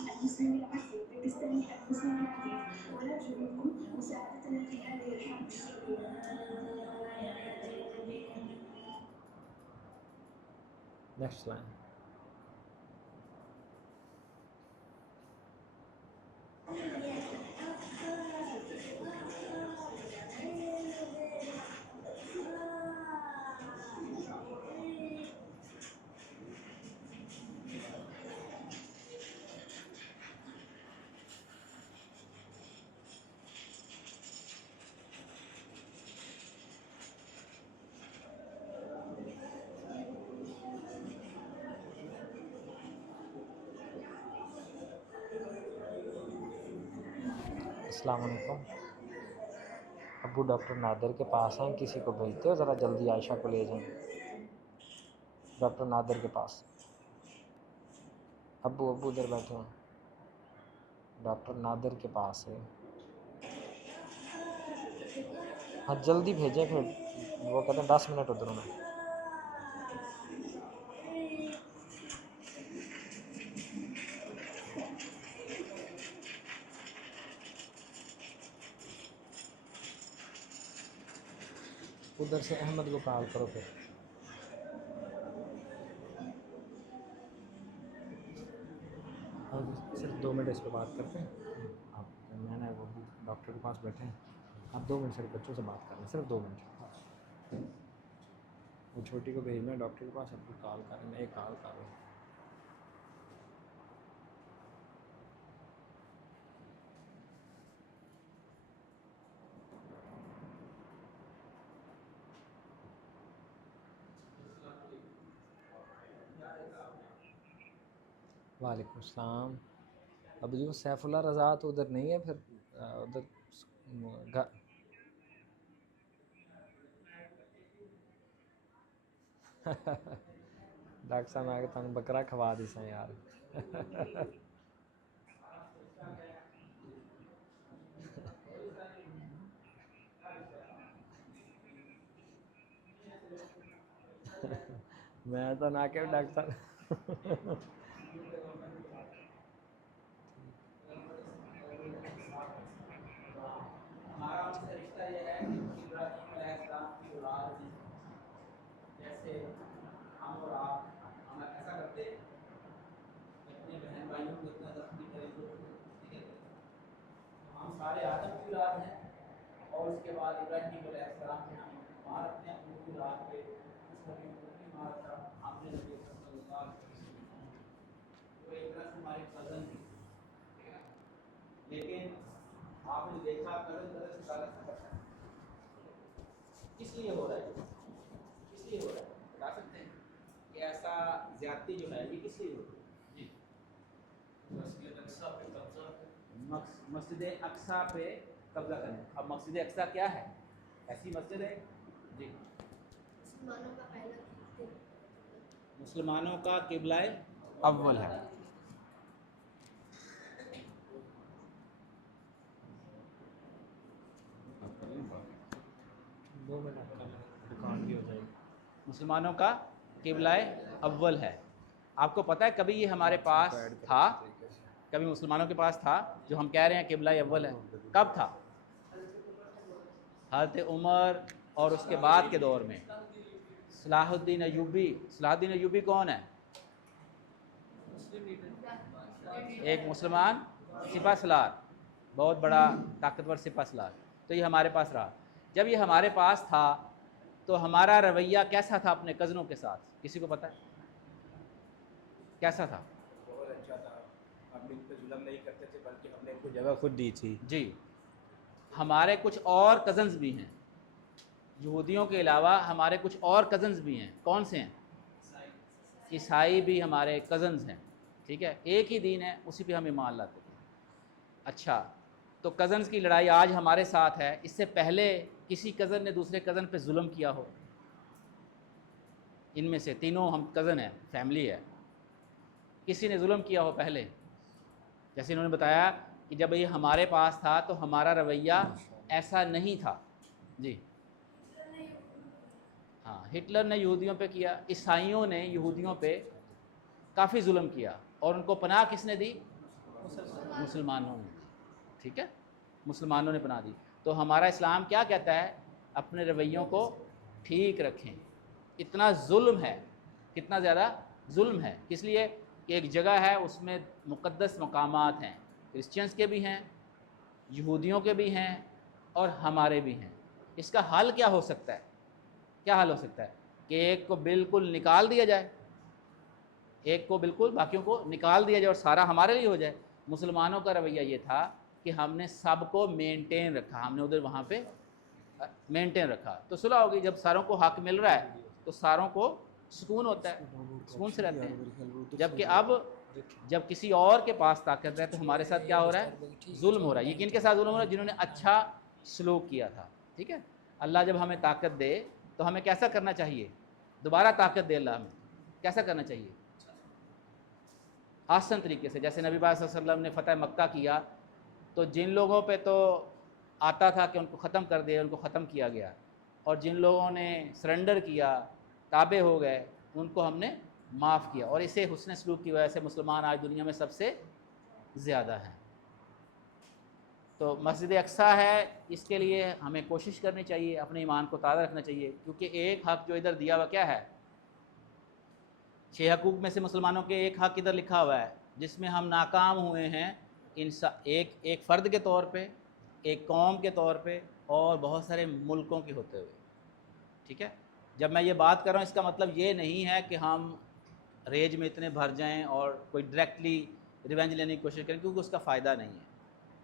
المسلمين العزيز بتستهدف المسلمين العزيز ونرجو منكم مساعدتنا في هذه الحرب السرية. Next line. السلام علیکم. ابو ڈاکٹر نادر کے پاس ہیں, کسی کو بھیجتے ہو ذرا جلدی عائشہ کو لے جائیں ڈاکٹر نادر کے پاس. ابو ادھر بیٹھے ہیں, ڈاکٹر نادر کے پاس ہے. ہاں جلدی بھیجیں, پھر وہ کہتے ہیں 10 منٹ ادھر میں. ادھر سے احمد کو کال کرو پھر. صرف 2 منٹ اس پہ بات کرتے ہیں. آپ میں نے وہ ڈاکٹر کے پاس بیٹھے ہیں, آپ 2 منٹ صرف بچوں سے بات کر رہے ہیں, صرف 2 منٹ. وہ چھوٹی کو بھیجنا ہے ڈاکٹر کے پاس, اب کو کال کر رہے ہیں, میں ایک کال کر رہا ہوں. وعلیکم السلام. اب جو سیف اللہ رضا تو ادھر نہیں ہے, پھر ادھر ڈاکٹر صاحب میں تمہیں بکرا کھوا دی سا یار. میں تو نہ کہ ڈاکٹر صاحب ہمارا ان سے رشتہ یہ ہے کہ ابراہیم علیہ السلام کی اولاد ہیں. جیسے ہم اور آپ ہم ایسا کرتے ہیں کہ اپنے بہن بھائیوں کو اتنا زخمی کریں تو ٹھیک ہے. ہم سارے آدم کی اولاد ہیں اور اس کے بعد ابراہیم علیہ السلام کے ہم مار اپنے ابو کی اولاد پہ اس نبی کو بھی مار تھا ہم نے نبی صلی اللہ علیہ وسلم تو ایک طرح سے ہمارے کزن تھے. لیکن آپ نے دیکھا کزن سے تعلق کرتا ہے. کس لیے ہو رہا ہے؟ کس لیے ہو رہا ہے بتا سکتے ہیں کہ ایسا زیادتی جو ہے یہ کس لیے ہو رہی ہے؟ جی مسجد اقصیٰ پہ قبضہ کرنا. اب مسجد اقصیٰ کیا ہے؟ ایسی مسجد ہے جی مسلمانوں کا قبلہ اول ہے. دکان بھی ہو جائے گی. مسلمانوں کا قبلہ اول ہے. آپ کو پتہ ہے کبھی یہ ہمارے پاس تھا؟ کبھی مسلمانوں کے پاس تھا جو ہم کہہ رہے ہیں قبلہ اول ہے؟ کب تھا؟ حضرت عمر اور اس کے بعد کے دور میں. صلاح الدین ایوبی. صلاح الدین ایوبی کون ہے؟ ایک مسلمان سپہ سالار, بہت بڑا طاقتور سپہ سالار. تو یہ ہمارے پاس رہا. جب یہ ہمارے پاس تھا تو ہمارا رویہ کیسا تھا اپنے کزنوں کے ساتھ؟ کسی کو پتہ ہے کیسا تھا؟ بہت اچھا تھا. ہم ان پہ ظلم نہیں کرتے تھے بلکہ ہم نے ان کو جگہ خود دی تھی. جی ہمارے کچھ اور کزنز بھی ہیں یہودیوں کے علاوہ. ہمارے کچھ اور کزنز بھی ہیں. کون سے ہیں؟ عیسائی بھی ہمارے کزنز ہیں. ٹھیک ہے, ایک ہی دین ہے, اسی پہ ہم ایمان لاتے ہیں. اچھا تو کزنز کی لڑائی آج ہمارے ساتھ ہے. اس سے پہلے کسی کزن نے دوسرے کزن پہ ظلم کیا ہو؟ ان میں سے تینوں ہم کزن ہیں, فیملی ہے, کسی نے ظلم کیا ہو پہلے؟ جیسے انہوں نے بتایا کہ جب یہ ہمارے پاس تھا تو ہمارا رویہ ایسا نہیں تھا. جی ہاں, ہٹلر نے یہودیوں پہ کیا, عیسائیوں نے یہودیوں پہ کافی ظلم کیا, اور ان کو پناہ کس نے دی؟ मुसलमानों ने, ठीक है, मुसलमानों ने बना दी। तो हमारा इस्लाम क्या कहता है, अपने रवैयों को ठीक रखें। इतना जुल्म है, कितना ज़्यादा जुल्म है, किस लिए कि एक जगह है उसमें मुक़द्दस मकामात हैं, क्रिश्चियंस के भी हैं, यहूदियों के भी हैं और हमारे भी हैं। इसका हल क्या हो सकता है, क्या हल हो सकता है कि एक को बिल्कुल निकाल दिया जाए, एक को बिल्कुल बाकियों को निकाल दिया जाए और सारा हमारे लिए हो जाए। मुसलमानों का रवैया ये था कि हमने सबको मेंटेन रखा, हमने उधर वहाँ पे मेंटेन रखा, तो सुलह होगी। जब सारों को हक मिल रहा है तो सारों को सुकून होता है, सुकून से रहते हैं। जबकि अब जब किसी और के पास ताकत है तो हमारे साथ क्या हो रहा है, जुल्म हो रहा है। ये किन के साथ जुल्म हो रहा है, जिन्होंने अच्छा सलूक किया था, ठीक है। अल्लाह जब हमें ताकत दे तो हमें कैसा करना चाहिए, दोबारा ताकत दे अल्लाह हमें, कैसा करना चाहिए, आसान तरीके से। जैसे नबी पाक सल्लल्लाहु अलैहि वसल्लम ने फ़तह मक्का किया तो जिन लोगों पे तो आता था कि उनको ख़त्म कर दिया, उनको ख़त्म किया गया, और जिन लोगों ने सरेंडर किया, ताबे हो गए, उनको हमने माफ़ किया। और इसे हुस्न सलूक की वजह से मुसलमान आज दुनिया में सबसे ज़्यादा हैं। तो मस्जिद अक्सा है, इसके लिए हमें कोशिश करनी चाहिए, अपने ईमान को ताज़ा रखना चाहिए, क्योंकि एक हक़ जो इधर दिया हुआ क्या है, 6 हकूक़ में से मुसलमानों के एक हक़ इधर लिखा हुआ है जिसमें हम नाकाम हुए हैं, एक फ़र्द के तौर पे, एक कौम के तौर पे और बहुत सारे मुल्कों के होते हुए, ठीक है। जब मैं ये बात कर रहा हूँ इसका मतलब ये नहीं है कि हम रेज में इतने भर जाएं और कोई डायरेक्टली रिवेंज लेने की कोशिश करें, क्योंकि उसका फ़ायदा नहीं है।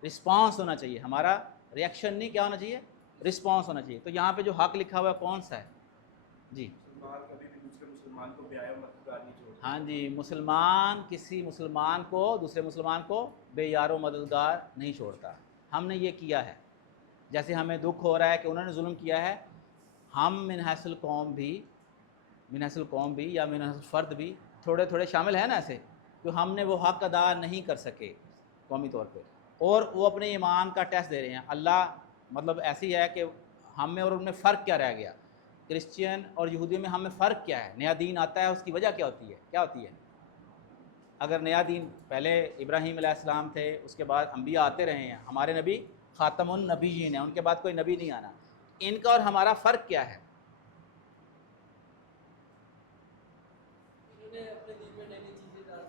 रिस्पांस होना चाहिए, हमारा रिएक्शन नहीं, क्या होना चाहिए, रिस्पांस होना चाहिए। तो यहाँ पे जो हक़ लिखा हुआ है कौन सा है जी, कभी भी दूसरे मुसलमान को बेयारो मददगार नहीं छोड़ते। हाँ जी, मुसलमान किसी मुसलमान को, दूसरे मुसलमान को बेयारो मददगार नहीं छोड़ता। हमने ये किया है, जैसे हमें दुख हो रहा है कि उन्होंने जुल्म किया है, हम मिन हैसल कौम भी या मिन हैसल फ़र्द भी थोड़े थोड़े शामिल हैं ना ऐसे, तो हमने वो हक़ अदा नहीं कर सके कौमी तौर पे, और वो अपने ईमान का टेस्ट दे रहे हैं। अल्लाह मतलब ऐसी है कि हम में और उनमें फ़र्क क्या रह गया, क्रिश्चियन और यहूदियों में हम में फ़र्क क्या है, नया दीन आता है उसकी वजह क्या होती है, क्या होती है। अगर नया दीन, पहले इब्राहीम अलैहिस्सलाम थे, उसके बाद अंबिया आते रहे हैं, हमारे नबी ख़ातमुन नबीयीन है, उनके बाद कोई नबी नहीं आना। इनका और हमारा फ़र्क क्या है,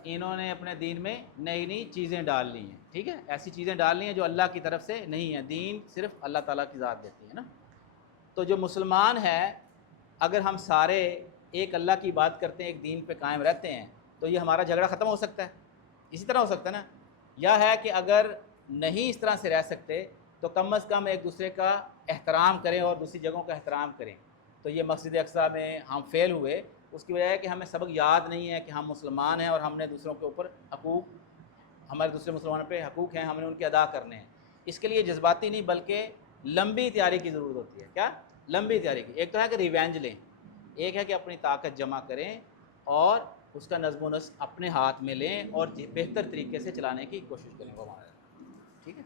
इन्होंने अपने दीन में नई नई चीज़ें डाल ली हैं, ठीक है, ऐसी चीज़ें डाल ली हैं जो अल्लाह की तरफ से नहीं है। दीन सिर्फ अल्लाह ताला की ज़ात देती है ना। तो जो मुसलमान है, अगर हम सारे एक अल्लाह की बात करते हैं, एक दीन पे कायम रहते हैं, तो ये हमारा झगड़ा ख़त्म हो सकता है, इसी तरह हो सकता है ना। यह है कि अगर नहीं इस तरह से रह सकते तो कम अज़ कम एक दूसरे का एहतराम करें और दूसरी जगहों का एहतराम करें। तो ये मस्जिद अक्सा में हम फ़ेल हुए, उसकी वजह है कि हमें सबक याद नहीं है कि हम मुसलमान हैं और हमने दूसरों के ऊपर हकूक़, हमारे दूसरे मुसलमानों पे हकूक़ हैं, हमने उनके अदा करने हैं। इसके लिए जज्बाती नहीं बल्कि लंबी तैयारी की ज़रूरत होती है। क्या लंबी तैयारी की, एक तो है कि रिवेंज लें, एक है कि अपनी ताकत जमा करें और उसका नज़्म व नस्क़ अपने हाथ में लें और बेहतर तरीके से चलाने की कोशिश करें वो हमारा, ठीक है।